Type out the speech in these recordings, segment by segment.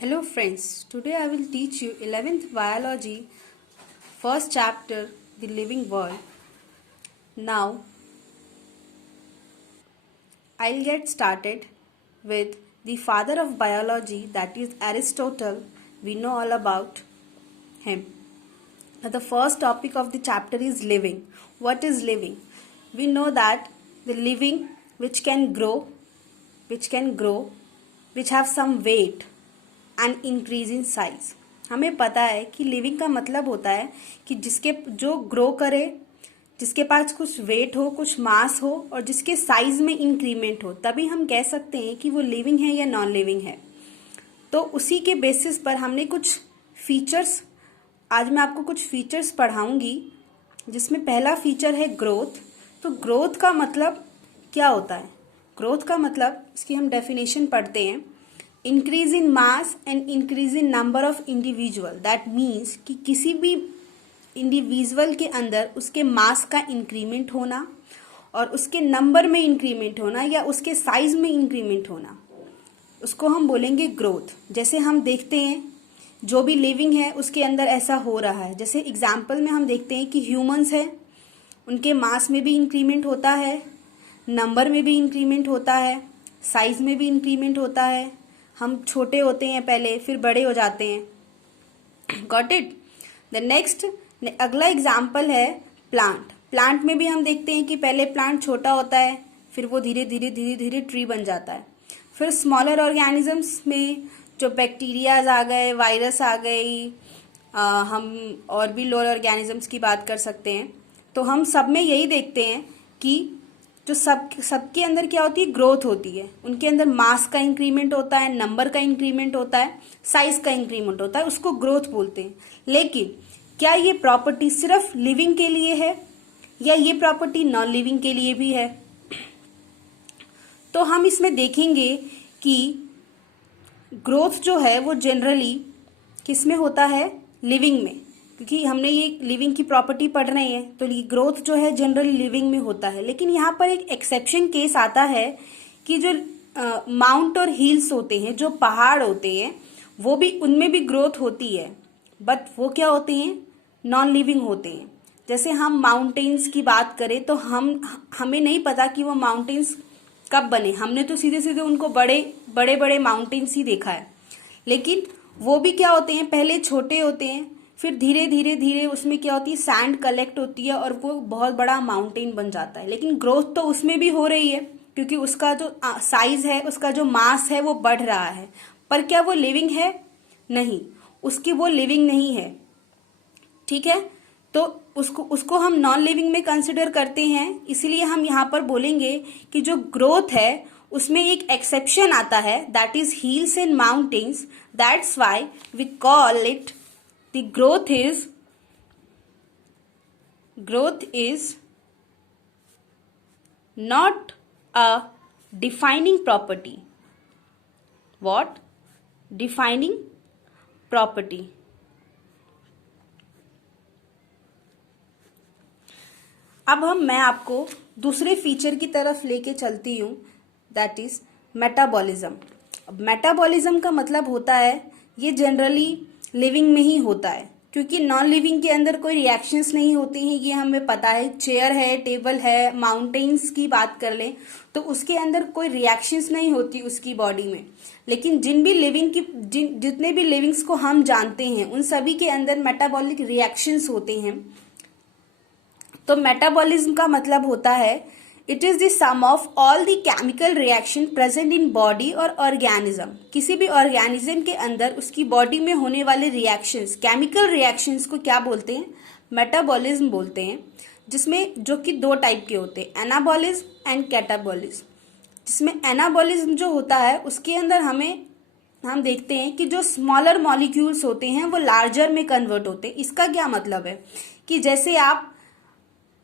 Hello friends, today I will teach you 11th biology, first chapter, the living world. Now I'll get started with the father of biology, that is Aristotle. We know all about him. Now the first topic of the chapter is living. What is living? We know that the living which can grow, which have some weight and increase in size. हमें पता है कि living का मतलब होता है कि जिसके जो ग्रो करे, जिसके पास कुछ वेट हो, कुछ मास हो और जिसके साइज में इंक्रीमेंट हो, तभी हम कह सकते हैं कि वो लिविंग है या नॉन लिविंग है। तो उसी के बेसिस पर हमने कुछ फीचर्स, आज मैं आपको कुछ फीचर्स पढ़ाऊंगी, जिसमें पहला फीचर है ग्रोथ। तो ग्रोथ का मतलब क्या होता है? ग्रोथ का मतलब, इसकी हम डेफिनेशन पढ़ते हैं, increase in mass and increase in number of individual. That means कि किसी भी इंडिविजुअल के अंदर उसके मास का इंक्रीमेंट होना और उसके नंबर में इंक्रीमेंट होना या उसके साइज में इंक्रीमेंट होना, उसको हम बोलेंगे ग्रोथ। जैसे हम देखते हैं जो भी लिविंग है उसके अंदर ऐसा हो रहा है। जैसे एग्जाम्पल में हम देखते हैं कि ह्यूमंस है, उनके मास में भी इंक्रीमेंट होता है, नंबर में भी इंक्रीमेंट होता है, साइज में भी इंक्रीमेंट होता है। हम छोटे होते हैं पहले, फिर बड़े हो जाते हैं। Got it? द नेक्स्ट, अगला एग्जाम्पल है प्लांट। प्लांट में भी हम देखते हैं कि पहले प्लांट छोटा होता है, फिर वो धीरे धीरे ट्री बन जाता है। फिर स्मॉलर ऑर्गेनिजम्स में जो बैक्टीरियाज आ गए, वायरस आ गई, हम और भी लोअर ऑर्गेनिजम्स की बात कर सकते हैं। तो हम सब में यही देखते हैं कि जो सबके अंदर क्या होती है, ग्रोथ होती है। उनके अंदर मास का इंक्रीमेंट होता है, नंबर का इंक्रीमेंट होता है, साइज का इंक्रीमेंट होता है, उसको ग्रोथ बोलते हैं। लेकिन क्या ये प्रॉपर्टी सिर्फ लिविंग के लिए है या ये प्रॉपर्टी नॉन लिविंग के लिए भी है? तो हम इसमें देखेंगे कि ग्रोथ जो है वो जनरली किस में होता है? लिविंग में, क्योंकि हमने ये लिविंग की प्रॉपर्टी पढ़ रहे हैं। तो ये ग्रोथ जो है जनरली लिविंग में होता है। लेकिन यहाँ पर एक एक्सेप्शन केस आता है कि जो माउंट और हिल्स होते हैं, जो पहाड़ होते हैं, वो भी, उनमें भी ग्रोथ होती है, बट वो क्या होते हैं? नॉन लिविंग होते हैं। जैसे हम माउंटेन्स की बात करें तो हमें नहीं पता कि वो माउंटेन्स कब बने। हमने तो सीधे सीधे उनको बड़े माउंटेन्स ही देखा है। लेकिन वो भी क्या होते हैं? पहले छोटे होते हैं, फिर धीरे धीरे उसमें क्या होती है? सैंड कलेक्ट होती है और वो बहुत बड़ा माउंटेन बन जाता है। लेकिन ग्रोथ तो उसमें भी हो रही है, क्योंकि उसका जो साइज है, उसका जो मास है वो बढ़ रहा है। पर क्या वो लिविंग है? नहीं, उसकी वो लिविंग नहीं है। ठीक है, तो उसको हम नॉन लिविंग में कंसिडर करते हैं। इसलिए हम यहाँ पर बोलेंगे कि जो ग्रोथ है उसमें एक एक्सेप्शन आता है, that is hills and mountains. That's why we call it the growth is not a defining property. What? Defining property. अब मैं आपको दूसरे फीचर की तरफ लेके चलती हूँ, दैट इज मेटाबॉलिज्म। अब मेटाबॉलिज्म का मतलब होता है, ये जनरली लिविंग में ही होता है, क्योंकि नॉन लिविंग के अंदर कोई रिएक्शंस नहीं होती हैं, ये हमें पता है। चेयर है, टेबल है, माउंटेन्स की बात कर लें तो उसके अंदर कोई रिएक्शंस नहीं होती उसकी बॉडी में। लेकिन जितने भी लिविंग्स को हम जानते हैं, उन सभी के अंदर मेटाबॉलिक रिएक्शंस होते हैं। तो मेटाबॉलिज्म का मतलब होता है, it is the sum of all the chemical reaction present in body और ऑर्गेनिज्म। किसी भी ऑर्गेनिज्म के अंदर उसकी बॉडी में होने वाले रिएक्शंस, केमिकल रिएक्शंस को क्या बोलते हैं? मेटाबॉलिज्म बोलते हैं। जिसमें जो कि दो टाइप के होते हैं, एनाबॉलिज्म एंड कैटाबॉलिज्म। जिसमें एनाबॉलिज्म जो होता है उसके अंदर हम देखते हैं कि जो स्मॉलर मॉलिक्यूल्स होते हैं वो लार्जर में कन्वर्ट होते हैं। इसका क्या मतलब है कि जैसे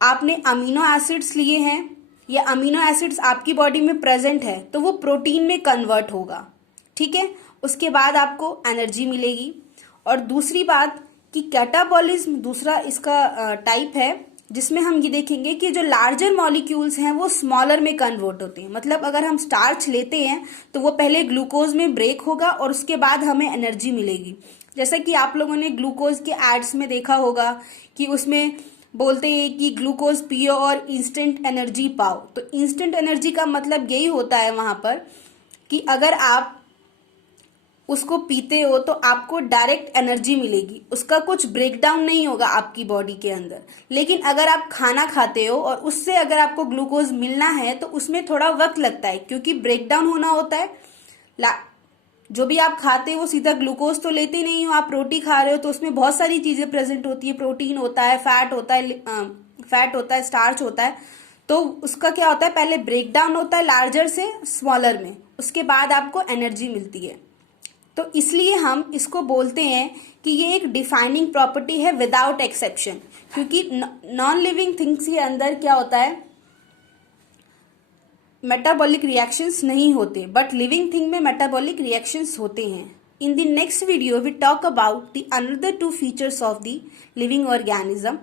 आपने अमीनो एसिड्स लिए हैं, या अमीनो एसिड्स आपकी बॉडी में प्रेजेंट है, तो वो प्रोटीन में कन्वर्ट होगा। ठीक है, उसके बाद आपको एनर्जी मिलेगी। और दूसरी बात कि कैटाबॉलिज्म, दूसरा इसका टाइप है जिसमें हम ये देखेंगे कि जो लार्जर मॉलिक्यूल्स हैं वो स्मॉलर में कन्वर्ट होते हैं। मतलब अगर हम स्टार्च लेते हैं तो वो पहले ग्लूकोज में ब्रेक होगा और उसके बाद हमें एनर्जी मिलेगी। जैसा कि आप लोगों ने ग्लूकोज के एड्स में देखा होगा कि उसमें बोलते हैं कि ग्लूकोज पियो और इंस्टेंट एनर्जी पाओ। तो इंस्टेंट एनर्जी का मतलब यही होता है वहां पर कि अगर आप उसको पीते हो तो आपको डायरेक्ट एनर्जी मिलेगी, उसका कुछ ब्रेकडाउन नहीं होगा आपकी बॉडी के अंदर। लेकिन अगर आप खाना खाते हो और उससे अगर आपको ग्लूकोज मिलना है तो उसमें थोड़ा वक्त लगता है, क्योंकि ब्रेकडाउन होना होता है। जो भी आप खाते हो वो सीधा ग्लूकोज तो लेते नहीं हो, आप रोटी खा रहे हो तो उसमें बहुत सारी चीजें प्रेजेंट होती है, प्रोटीन होता है, फैट होता है, स्टार्च होता है। तो उसका क्या होता है, पहले ब्रेकडाउन होता है लार्जर से स्मॉलर में, उसके बाद आपको एनर्जी मिलती है। तो इसलिए हम इसको बोलते हैं कि ये एक डिफाइनिंग प्रॉपर्टी है विदाउट एक्सेप्शन, क्योंकि नॉन लिविंग थिंग्स के अंदर क्या होता है, मेटाबॉलिक रिएक्शंस नहीं होते, बट लिविंग थिंग में मेटाबॉलिक रिएक्शंस होते हैं। In the next video we talk about the another two features of the living organism.